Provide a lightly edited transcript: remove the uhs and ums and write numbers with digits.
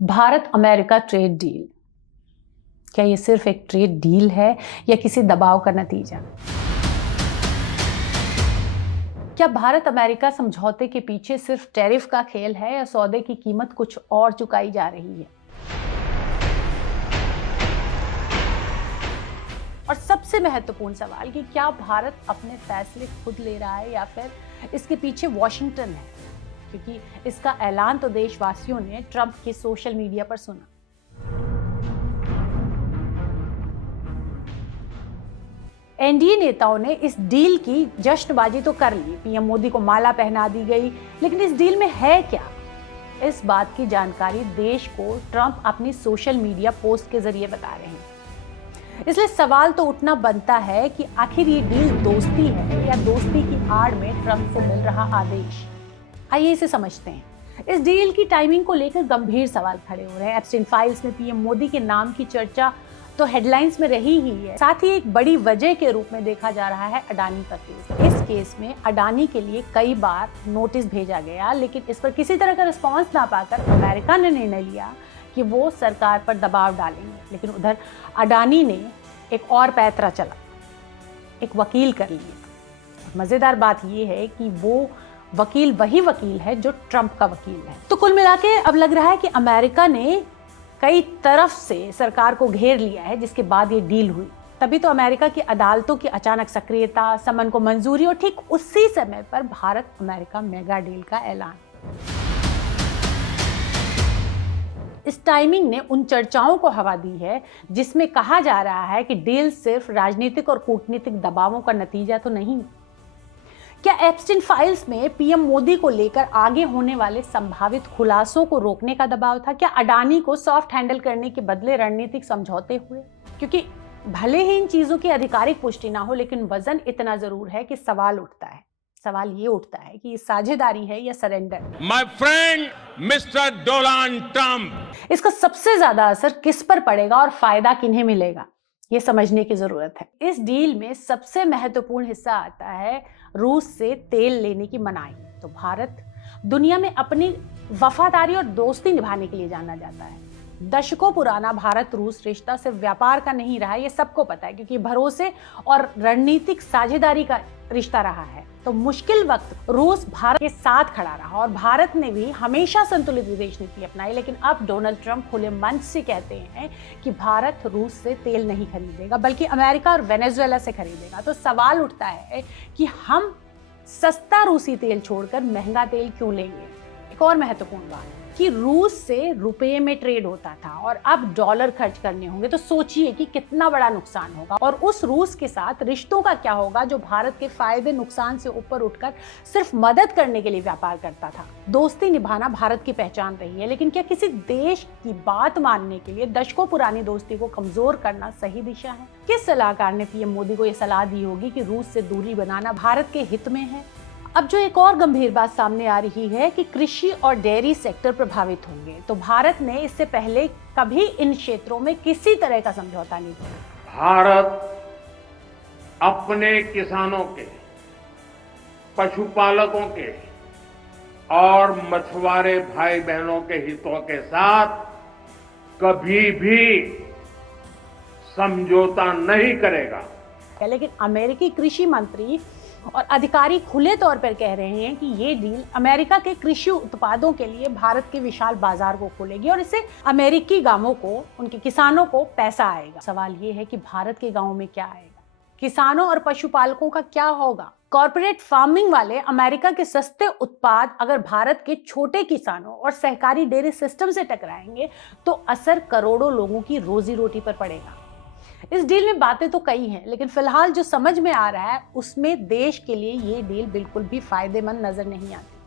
Bharat America trade deal, क्या ये सिर्फ एक ट्रेड डील है या किसी दबाव का नतीजा? क्या भारत अमेरिका समझौते के पीछे सिर्फ टैरिफ का खेल है या सौदे की कीमत कुछ और चुकाई जा रही है? और सबसे महत्वपूर्ण सवाल कि क्या भारत अपने फैसले खुद ले रहा है या फिर इसके पीछे वॉशिंगटन है, क्योंकि इसका ऐलान तो देशवासियों ने ट्रंप के सोशल मीडिया पर सुना। एनडीए नेताओं ने इस डील की जश्नबाजी तो कर ली, पीएम मोदी को माला पहना दी गई, लेकिन इस डील में है क्या? इस बात की जानकारी देश को ट्रंप अपनी सोशल मीडिया पोस्ट के जरिए बता रहे हैं। इसलिए सवाल तो उठना बनता है कि आखिर ये डील दोस्ती है या दोस्ती की आड़ में ट्रंप से मिल रहा आदेश। आइए इसे समझते हैं। इस डील की टाइमिंग को लेकर गंभीर सवाल खड़े हो रहे हैं। एप्स्टीन फाइल्स में पीएम मोदी के नाम की चर्चा तो हेडलाइंस में रही ही है, साथ ही एक बड़ी वजह के रूप में देखा जा रहा है अडानी का केस। इस केस में अडानी के लिए कई बार नोटिस भेजा गया, लेकिन इस पर किसी तरह का रिस्पॉन्स ना पाकर अमेरिका ने निर्णय लिया कि वो सरकार पर दबाव डालेंगे। लेकिन उधर अडानी ने एक और पैंतरा चला, एक वकील कर लिए। मजेदार बात यह है कि वो वकील वही वकील है जो ट्रंप का वकील है। तो कुल मिला के अब लग रहा है कि अमेरिका ने कई तरफ से सरकार को घेर लिया है, जिसके बाद ये डील हुई। तभी तो अमेरिका की अदालतों की अचानक सक्रियता, समन को मंजूरी और ठीक उसी समय पर भारत अमेरिका मेगा डील का ऐलान। इस टाइमिंग ने उन चर्चाओं को हवा दी है जिसमें कहा जा रहा है कि डील सिर्फ राजनीतिक और कूटनीतिक दबावों का नतीजा तो नहीं। क्या एप्स्टीन फाइल्स में पीएम मोदी को लेकर आगे होने वाले संभावित खुलासों को रोकने का दबाव था? क्या अडानी को सॉफ्ट हैंडल करने के बदले रणनीतिक समझौते हुए? क्योंकि भले ही इन चीजों की आधिकारिक पुष्टि ना हो, लेकिन वजन इतना जरूर है कि सवाल उठता है। सवाल ये उठता है कि ये साझेदारी है या surrender? My friend mister Donald Trump, इसका सबसे ज्यादा असर किस पर पड़ेगा और फायदा किन्हें मिलेगा, ये समझने की जरूरत है। इस डील में सबसे महत्वपूर्ण हिस्सा आता है रूस से तेल लेने की मनाही। तो भारत दुनिया में अपनी वफादारी और दोस्ती निभाने के लिए जाना जाता है। दशकों पुराना भारत रूस रिश्ता सिर्फ व्यापार का नहीं रहा, ये सबको पता है, क्योंकि भरोसे और रणनीतिक साझेदारी का रिश्ता रहा है। तो मुश्किल वक्त रूस भारत के साथ खड़ा रहा और भारत ने भी हमेशा संतुलित विदेश नीति अपनाई। लेकिन अब डोनाल्ड ट्रंप खुले मंच से कहते हैं कि भारत रूस से तेल नहीं खरीदेगा, बल्कि अमेरिका और वेनेजुएला से खरीदेगा। तो सवाल उठता है कि हम सस्ता रूसी तेल छोड़कर महंगा तेल क्यों लेंगे? एक और महत्वपूर्ण बात कि रूस से रुपए में ट्रेड होता था और अब डॉलर खर्च करने होंगे। तो सोचिए कि कितना बड़ा नुकसान होगा। और उस रूस के साथ रिश्तों का क्या होगा जो भारत के फायदे नुकसान से ऊपर उठकर सिर्फ मदद करने के लिए व्यापार करता था। दोस्ती निभाना भारत की पहचान रही है, लेकिन क्या किसी देश की बात मानने के लिए दशकों पुरानी दोस्ती को कमजोर करना सही दिशा है? किस सलाहकार ने पीएम मोदी को यह सलाह दी होगी कि रूस से दूरी बनाना भारत के हित में है? अब जो एक और गंभीर बात सामने आ रही है कि कृषि और डेयरी सेक्टर प्रभावित होंगे। तो भारत ने इससे पहले कभी इन क्षेत्रों में किसी तरह का समझौता नहीं किया। भारत अपने किसानों के, पशुपालकों के और मछुआरे भाई बहनों के हितों के साथ कभी भी समझौता नहीं करेगा। लेकिन अमेरिकी कृषि मंत्री और अधिकारी खुले तौर पर कह रहे हैं कि ये डील अमेरिका के कृषि उत्पादों के लिए भारत के विशाल बाजार को खोलेगी और इससे अमेरिकी गांवों को, उनके किसानों को पैसा आएगा। सवाल ये है कि भारत के गांवों में क्या आएगा? किसानों और पशुपालकों का क्या होगा? कॉर्पोरेट फार्मिंग वाले अमेरिका के सस्ते उत्पाद अगर भारत के छोटे किसानों और सहकारी डेयरी सिस्टम से टकराएंगे तो असर करोड़ों लोगों की रोजी रोटी पर पड़ेगा। इस डील में बातें तो कई हैं, लेकिन फिलहाल जो समझ में आ रहा है उसमें देश के लिए ये डील बिल्कुल भी फायदेमंद नजर नहीं आती।